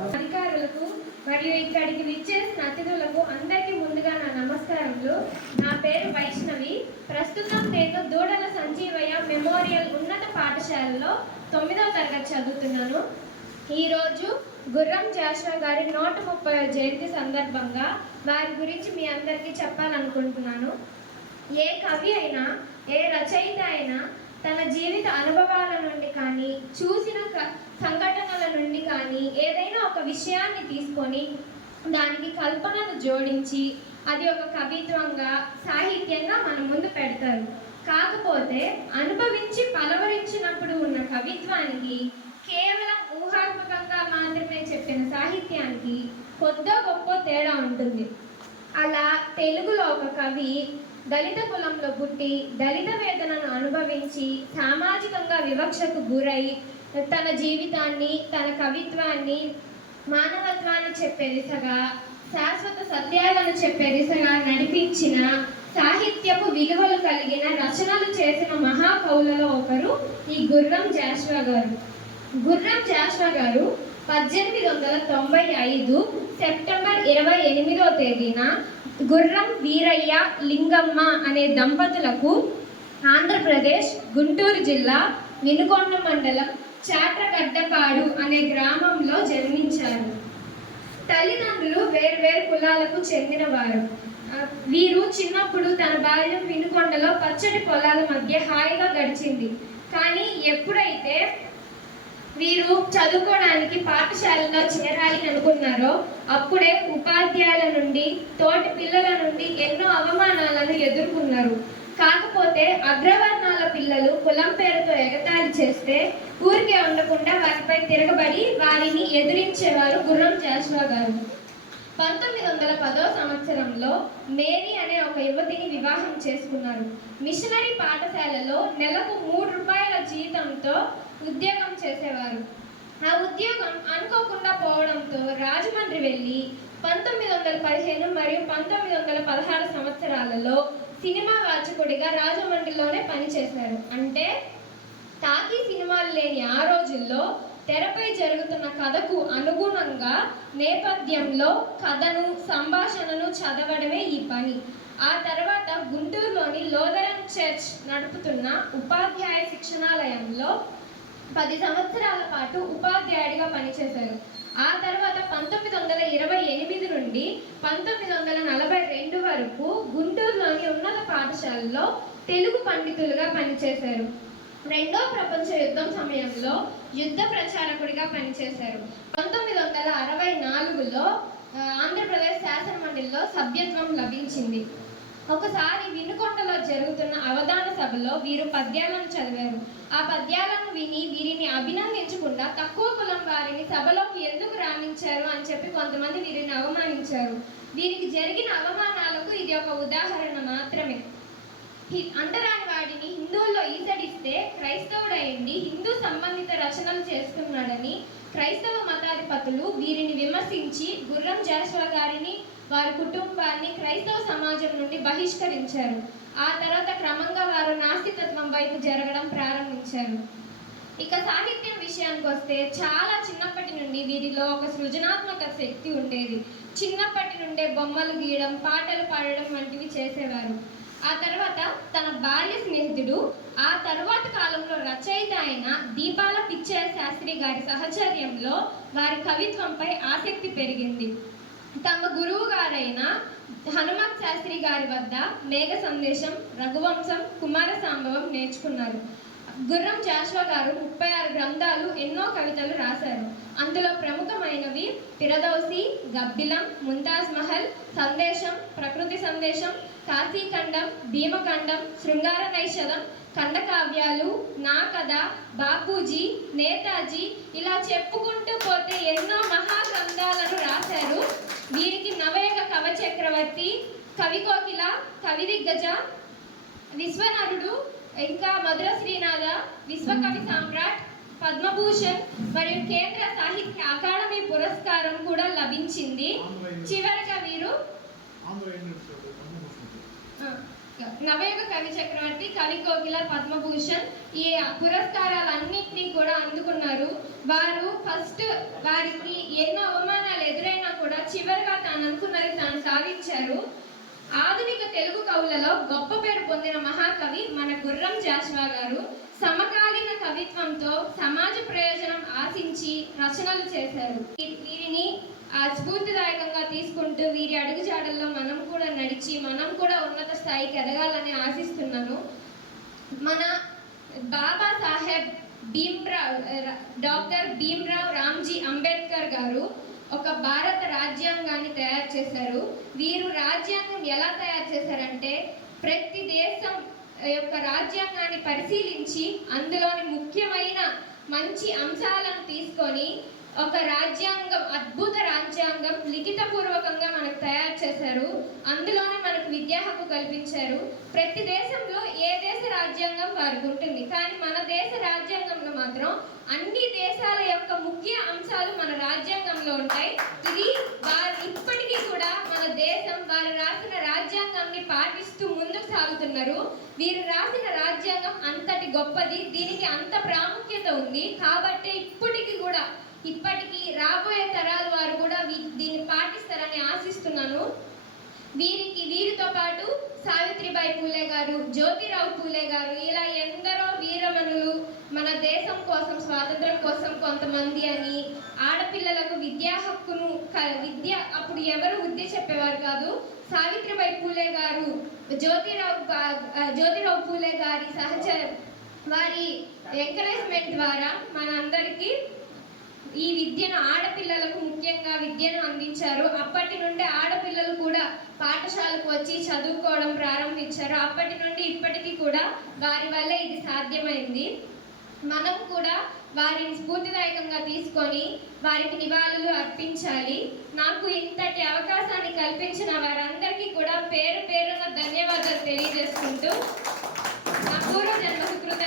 అధికారులకు మరియు ఇక్కడికి విచ్చేసిన అతిథులకు అందరికీ ముందుగా నా నమస్కారములు. నా పేరు వైష్ణవి. ప్రస్తుతం నేను దూడల సంజీవయ్య మెమోరియల్ ఉన్నత పాఠశాలలో 9వ తరగతి చదువుతున్నాను. ఈరోజు గుర్రం జాషువా గారి 130వ జయంతి సందర్భంగా వారి గురించి మీ అందరికీ చెప్పాలనుకుంటున్నాను. ఏ కవి అయినా, ఏ రచయిత అయినా తన జీవిత అనుభవాల నుండి కానీ, చూసిన సంఘటనల నుండి కానీ ఏదైనా ఒక విషయాన్ని తీసుకొని దానికి కల్పనను జోడించి అది ఒక కవిత్వంగా, సాహిత్యంగా మన ముందు పెడతారు. కాకపోతే అనుభవించి పలవరించినప్పుడు ఉన్న కవిత్వానికి, కేవలం ఊహాత్మకంగా మాత్రమే చెప్పిన సాహిత్యానికి కొద్దో గొప్ప తేడా ఉంటుంది. అలా తెలుగులో ఒక కవి దళిత కులంలో పుట్టి దళిత వేదనను అనుభవించి సామాజికంగా వివక్షకు గురై తన జీవితాన్ని, తన కవిత్వాన్ని మానవత్వాన్ని చెప్పే దిశగా, శాశ్వత సత్యాలను చెప్పే దిశగా నడిపించిన, సాహిత్యపు విలువలు కలిగిన రచనలు చేసిన మహాకవులలో ఒకరు ఈ గుర్రం జాషువా గారు. గుర్రం జాషువా గారు 1895 సెప్టెంబర్ 28వ తేదీన గుర్రం వీరయ్య, లింగమ్మ అనే దంపతులకు ఆంధ్రప్రదేశ్ గుంటూరు జిల్లా వినుకొండ మండలం చాట్రగడ్డపాడు అనే గ్రామంలో జన్మించారు. తల్లిదండ్రులు వేర్వేరు కులాలకు చెందినవారు. వీరు చిన్నప్పుడు తన బాల్యం వినుకొండలో పచ్చటి పొలాల మధ్య హాయిగా గడిచింది. కానీ ఎప్పుడైతే వీరు చదువుకోవడానికి పాఠశాలలో చేరాలి అనుకున్నారో అప్పుడే ఉపాధ్యాయుల నుండి, తోటి పిల్లల నుండి ఎన్నో అవమానాలను ఎదుర్కొన్నారు. కాకపోతే అగ్రవర్ణాల పిల్లలు కులం పేరుతో ఎగతాళి చేస్తే ఊరికే ఉండకుండా వారిపై తిరగబడి వారిని ఎదిరించేవారు గుర్రం జాషువా గారు. 1910వ సంవత్సరంలో మేరీ అనే ఒక యువతిని వివాహం చేసుకున్నారు. మిషనరీ పాఠశాలలో నెలకు 3 రూపాయల జీతంతో ఉద్యోగం చేసేవారు. ఆ ఉద్యోగం అనుకోకుండా పోవడంతో రాజమండ్రి వెళ్ళి 1915 మరియు 1916 సంవత్సరాలలో సినిమా వాచకుడిగా రాజమండ్రిలోనే పనిచేశారు. అంటే తాకీ సినిమాలు లేని ఆ రోజుల్లో తెరపై జరుగుతున్న కథకు అనుగుణంగా నేపథ్యంలో కథను, సంభాషణను చదవడమే ఈ పని. ఆ తర్వాత గుంటూరులోని లోదరన్ చర్చ్ నడుపుతున్న ఉపాధ్యాయ శిక్షణాలయంలో 10 సంవత్సరాల పాటు ఉపాధ్యాయుడిగా పనిచేశారు. ఆ తర్వాత 1928 నుండి 1942 వరకు గుంటూరులోని ఉన్నత పాఠశాలలో తెలుగు పండితులుగా పనిచేశారు. రెండో ప్రపంచ యుద్ధం సమయంలో యుద్ధ ప్రచారకుడిగా పనిచేశారు. 1964లో ఆంధ్రప్రదేశ్ శాసనమండలిలో సభ్యత్వం లభించింది. ఒకసారి వినుకొండలో జరుగుతున్న అవధాన సభలో వీరు పద్యాలను చదివారు. ఆ పద్యాలను విని వీరిని అభినందించకుండా తక్కువ కులం వారిని సభలోకి ఎందుకు రాణించారు అని చెప్పి కొంతమంది వీరిని అవమానించారు. వీరికి జరిగిన అవమానాలకు ఇది ఒక ఉదాహరణ మాత్రమే. అంటరాని వాడిని హిందువుల్లో ఈసడిస్తే క్రైస్తవుడయ్యండి హిందూ సంబంధిత రచనలు చేస్తున్నాడని క్రైస్తవ మతాధిపతులు వీరిని విమర్శించి గుర్రం జాషువా గారిని, వారి కుటుంబాన్ని క్రైస్తవ సమాజం నుండి బహిష్కరించారు. ఆ తర్వాత క్రమంగా వారు నాస్తికత్వం వైపు జరగడం ప్రారంభించారు. ఇక సాహిత్యం విషయానికి వస్తే చాలా చిన్నప్పటి నుండి వీరిలో ఒక సృజనాత్మక శక్తి ఉండేది. చిన్నప్పటి నుండే బొమ్మలు గీయడం, పాటలు పాడడం వంటివి చేసేవారు. ఆ తర్వాత తన బాల్య స్నేహితుడు, ఆ తర్వాత కాలంలో రచయిత అయిన దీపాల పిచ్చయ్య శాస్త్రి గారి సహచర్యంలో వారి కవిత్వంపై ఆసక్తి పెరిగింది. తమ గురువు గారైన హనుమత్ శాస్త్రి గారి వద్ద మేఘ సందేశం, రఘువంశం, కుమార సంభవం నేర్చుకున్నారు. గుర్రం జాషువా గారు 36 గ్రంథాలు, ఎన్నో కవితలు రాశారు. అందులో ప్రముఖమైనవి పిరదౌసి, గబ్బిలం, ముంతాజ్ మహల్, సందేశం, ప్రకృతి సందేశం, కాశీఖండం, భీమఖండం, శృంగార నైషధం, ఖండకావ్యాలు, నా కథ, బాపూజీ, నేతాజీ, ఇలా చెప్పుకుంటూ పోతే ఎన్నో మహాగ్రంథాలను రాశారు. వీరికి నవయుగ కవచక్రవర్తి, కవికోకిల, కవిదిగ్గజ, విశ్వనరుడు, ఇంకా మధుర శ్రీనాథ, విశ్వకవి సామ్రాట్, పద్మభూషణ్ మరియు కేంద్ర సాహిత్య అకాడమీ పురస్కారం కూడా లభించింది. చివరిగా వీరు నవయుగ కవి చక్రవర్తి, కవి కోకిల, పద్మభూషణ్ ఈ పురస్కారాలన్నింటినీ కూడా అందుకున్నారు. వారికి ఎన్నో అవమానాలు ఎదురైనా కూడా చివరిగా తాను అనుకున్నది తాను సాధించారు. ఆధునిక తెలుగు కవులలో గొప్ప పేరు పొందిన మహాకవి మన గుర్రం జాషువా గారు. సమకాలీన కవిత్వంతో సమాజ ప్రయోజనం ఆశించి రచనలు చేశారు. వీరిని స్ఫూర్తిదాయకంగా తీసుకుంటూ వీరి అడుగుజాడల్లో మనం కూడా నడిచి మనం కూడా ఉన్నత స్థాయికి ఎదగాలని ఆశిస్తున్నాను. మన బాబాసాహెబ్ డాక్టర్ భీమ్రావ్ రామ్జీ అంబేద్కర్ గారు ఒక భారత రాజ్యాంగాన్ని తయారు చేశారు. వీరు రాజ్యాంగం ఎలా తయారు చేశారంటే, ప్రతి దేశం యొక్క రాజ్యాంగాన్ని పరిశీలించి అందులోని ముఖ్యమైన మంచి అంశాలను తీసుకొని ఒక రాజ్యాంగం, అద్భుత రాజ్యాంగం లిఖితపూర్వకంగా మనకు తయారు చేశారు. అందులోనే మనకు విద్యా హక్కు కల్పించారు. ప్రతి దేశంలో ఏ దేశ రాజ్యాంగం వారికి ఉంటుంది, కానీ మన దేశ రాజ్యాంగంలో మాత్రం అన్ని దేశాల యొక్క ముఖ్య అంశాలు మన రాజ్యాంగంలో ఉంటాయి. ఇది వారు ఇప్పటికీ కూడా మన దేశం వారు రాసిన రాజ్యాంగాన్ని పాటిస్తూ ముందుకు సాగుతున్నారు. వీరు రాసిన రాజ్యాంగం అంతటి గొప్పది, దీనికి అంత ప్రాముఖ్యత ఉంది. కాబట్టి ఇప్పటికీ రాబోయే తరాల వారు కూడా దీన్ని పాటిస్తారని ఆశిస్తున్నాను. వీరితో పాటు సావిత్రిబాయి పూలే గారు, జ్యోతిరావు పూలే గారు, ఇలా ఎందరో వీరమణులు మన దేశం కోసం, స్వాతంత్రం కోసం కొంతమంది అని, ఆడపిల్లలకు విద్యా హక్కును అప్పుడు ఎవరు విద్య చెప్పేవారు కాదు. సావిత్రిబాయి పూలే గారు, జ్యోతిరావు పూలే గారి వారి ఎంకరేజ్మెంట్ ద్వారా మనందరికీ ఈ విద్యను, ఆడపిల్లలకు ముఖ్యంగా విద్యను అందించారు. అప్పటి నుండి ఆడపిల్లలు కూడా పాఠశాలకు వచ్చి చదువుకోవడం ప్రారంభించారు. అప్పటి నుండి ఇప్పటికీ కూడా వారి వల్లే ఇది సాధ్యమైంది. మనం కూడా వారిని స్ఫూర్తిదాయకంగా తీసుకొని వారికి నివాళులు అర్పించాలి. నాకు ఇంతటి అవకాశాన్ని కల్పించిన వారందరికీ కూడా పేరు పేరున ధన్యవాదాలు తెలియజేసుకుంటూ నా పూర్వజన్మ సుకృత